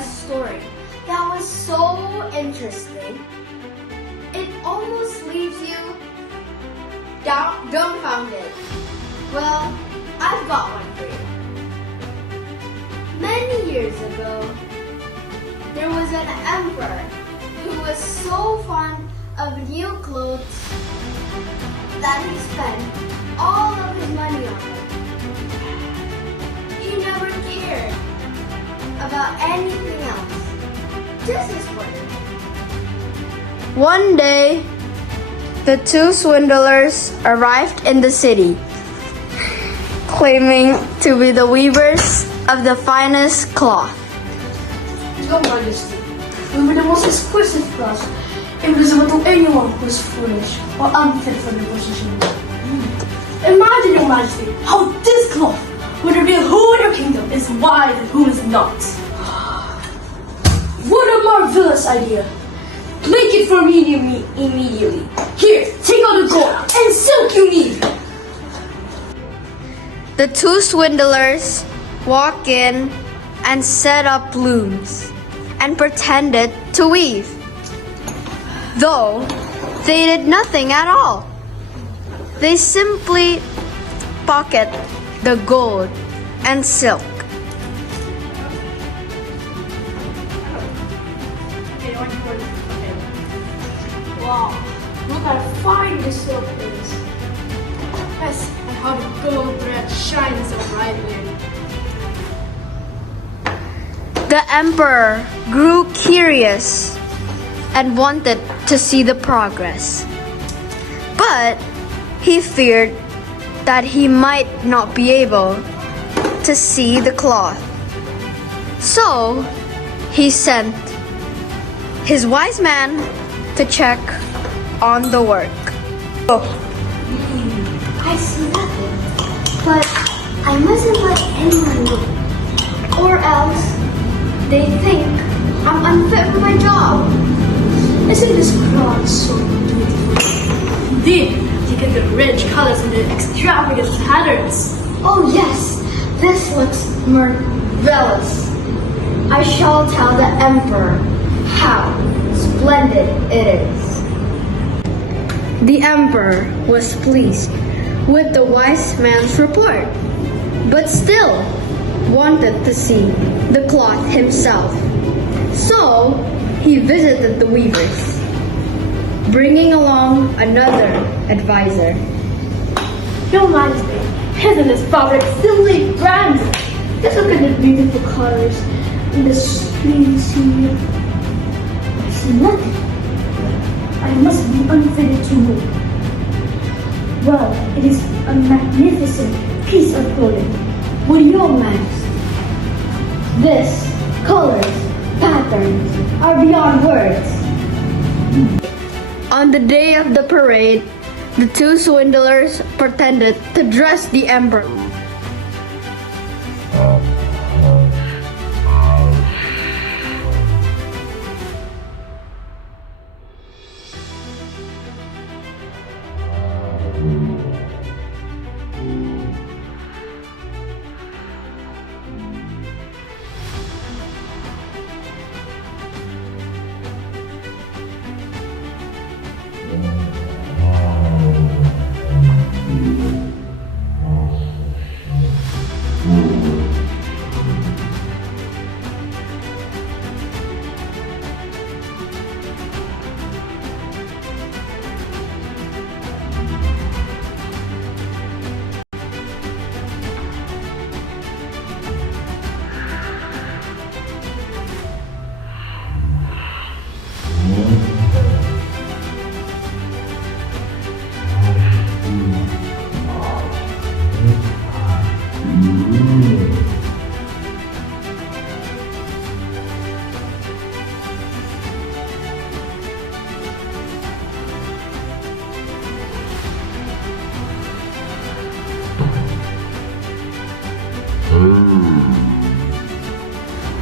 a story that was so interesting, it almost leaves you dumbfounded. Well, I've got one for you. Many years ago, there was an emperor who was so fond of new clothes that he spent all of his money on them. He never cared about anything else, just his money. One day, the two swindlers arrived in the city, claiming to be the weavers of the finest cloth. Your Majesty, we were the most exquisite class, invisible to anyone who is foolish or unfit for the position. Imagine, Your Majesty, how this cloth would reveal who in your kingdom is wise and who is not. What a marvelous idea! Make it for me immediately. Here, take out the gold and silk you need. The two swindlers walked in and set up looms and pretended to weave, though they did nothing at all. They simply pocket the gold and silk. Wow, look how fine this silk is. Yes, and how the gold thread shines so brightly. The emperor grew curious and wanted to see the progress. But he feared that he might not be able to see the cloth. So he sent his wise man to check on the work. I see nothing, but I mustn't let anyone know, or else they think I'm unfit for my job. Isn't this cloth so beautiful? Indeed, look at the rich colors and the extravagant patterns. Oh yes, this looks marvelous. I shall tell the emperor how splendid it is. The emperor was pleased with the wise man's report, but still wanted to see the cloth himself. So he visited the weavers, bringing along another advisor. Your Majesty, isn't this fabric simply grand? Just look at the beautiful colors in the screen scene. I see nothing. I must be unfitted to move. Well, it is a magnificent piece of clothing. Would Your Majesty? This, colors, patterns are beyond words. On the day of the parade, the two swindlers pretended to dress the emperor.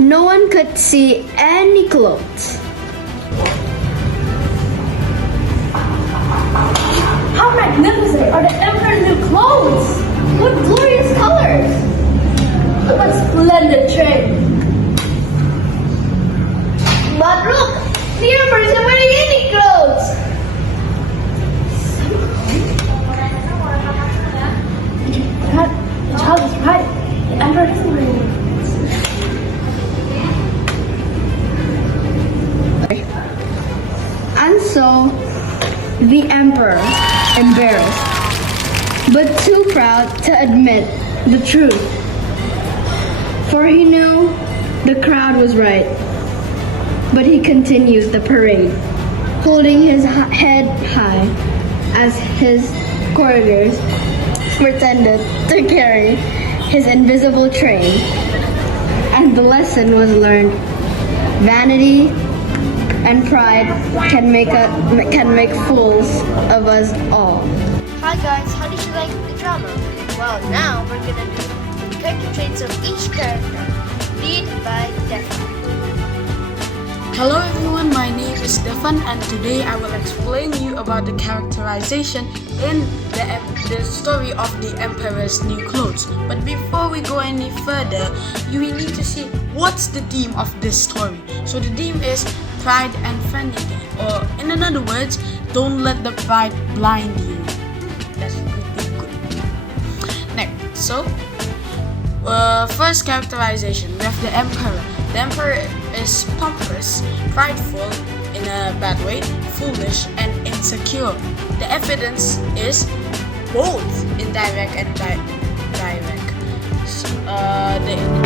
No one could see any clothes. How magnificent are the emperor's new clothes! What glorious colors! What splendid train! The emperor isn't wearing any clothes. The child is right. The emperor isn't wearing any clothes. And so, the emperor, embarrassed, but too proud to admit the truth, for he knew the crowd was right. But he continues the parade, holding his head high as his courtiers pretended to carry his invisible train. And the lesson was learned: vanity and pride can make fools of us all. Hi guys, how did you like the drama? Well, now we're gonna do the character traits of each character, lead by Devan. Hello everyone, my name is Devan and today I will explain you about the characterization in the story of the Emperor's New Clothes. But before we go any further, we need to see what's the theme of this story. So the theme is pride and vanity, or in other words, don't let the pride blind you. That's pretty good. Next, so first characterization, we have the Emperor. The Emperor is pompous, prideful in a bad way, foolish, and insecure. The evidence is both indirect and direct. So,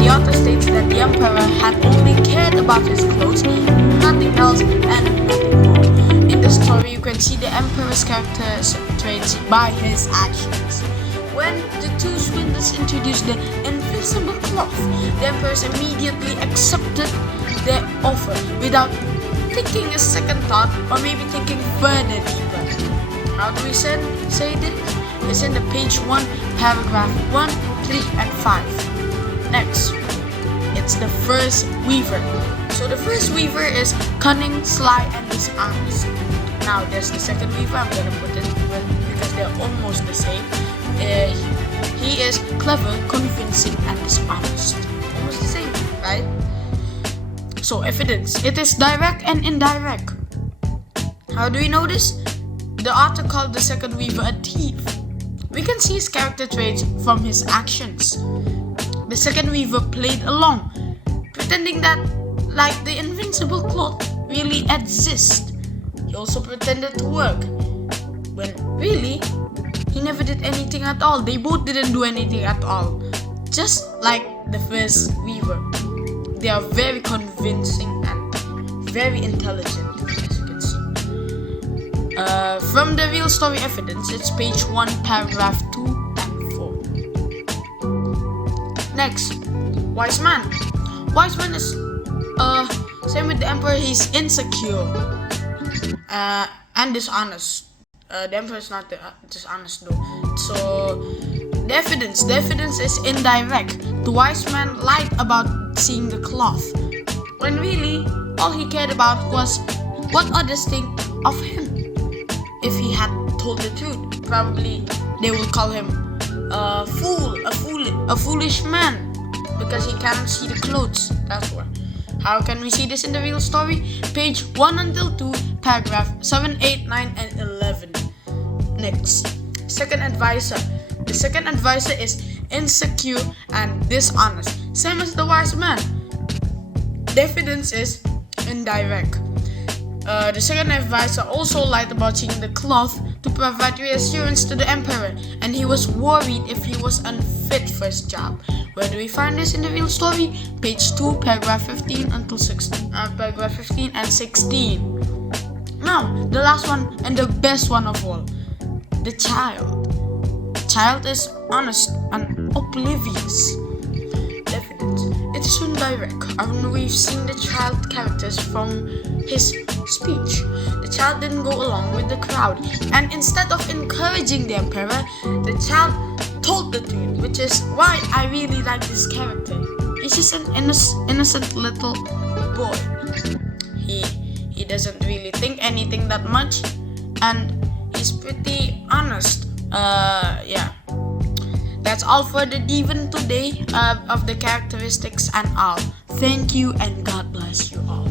the author states that the Emperor had only cared about his clothes, nothing else, and nothing more. In the story, you can see the Emperor's character traits by his actions. When the two swindlers introduced the invisible cloth, the emperors immediately accepted their offer without taking a second thought or maybe thinking further deeper. How do we say this? It's in the page 1, paragraph 1, 3, and 5. Next, it's the first weaver. So the first weaver is cunning, sly, and dishonest. Now there's the second weaver. I'm gonna put it because they're almost the same. He is clever, convincing, and dishonest. Almost the same, right? So evidence. It is direct and indirect. How do we know this? The author called the second weaver a thief. We can see his character traits from his actions. The second weaver played along, pretending that like the invincible cloth really exists. He also pretended to work, when really he never did anything at all. They both didn't do anything at all. Just like the first weaver. They are very convincing and very intelligent, as you can see. From the real story evidence, it's page 1, paragraph 2 and 4. Next, wise man. Wise man is same with the emperor. He's insecure and dishonest. The emperor is not dishonest though. So the evidence is indirect. The wise man lied about seeing the cloth, when really all he cared about was what others think of him. If he had told the truth, probably they would call him a fool, a foolish man, because he cannot see the clothes. That's why. How can we see this in the real story? Page 1 until 2, paragraph 7, 8, 9, and 11. Next, second advisor. The second advisor is insecure and dishonest, same as the wise man. The evidence is indirect. The second advisor also lied about seeing the cloth to provide reassurance to the emperor, and he was worried if he was unfit for his job. Where do we find this in the real story? Page 2, paragraph 15 until 16. Paragraph 15 and 16. Now, the last one and the best one of all, the child. Child is honest and oblivious. Evidence. It is indirect, and we've seen the child characters from his speech. The child didn't go along with the crowd, and instead of encouraging the emperor, the child told the truth, which is why I really like this character. He's just an innocent little boy. He doesn't really think anything that much, and he's pretty honest. Yeah. That's all for the Devan today of the characteristics and all. Thank you and God bless you all.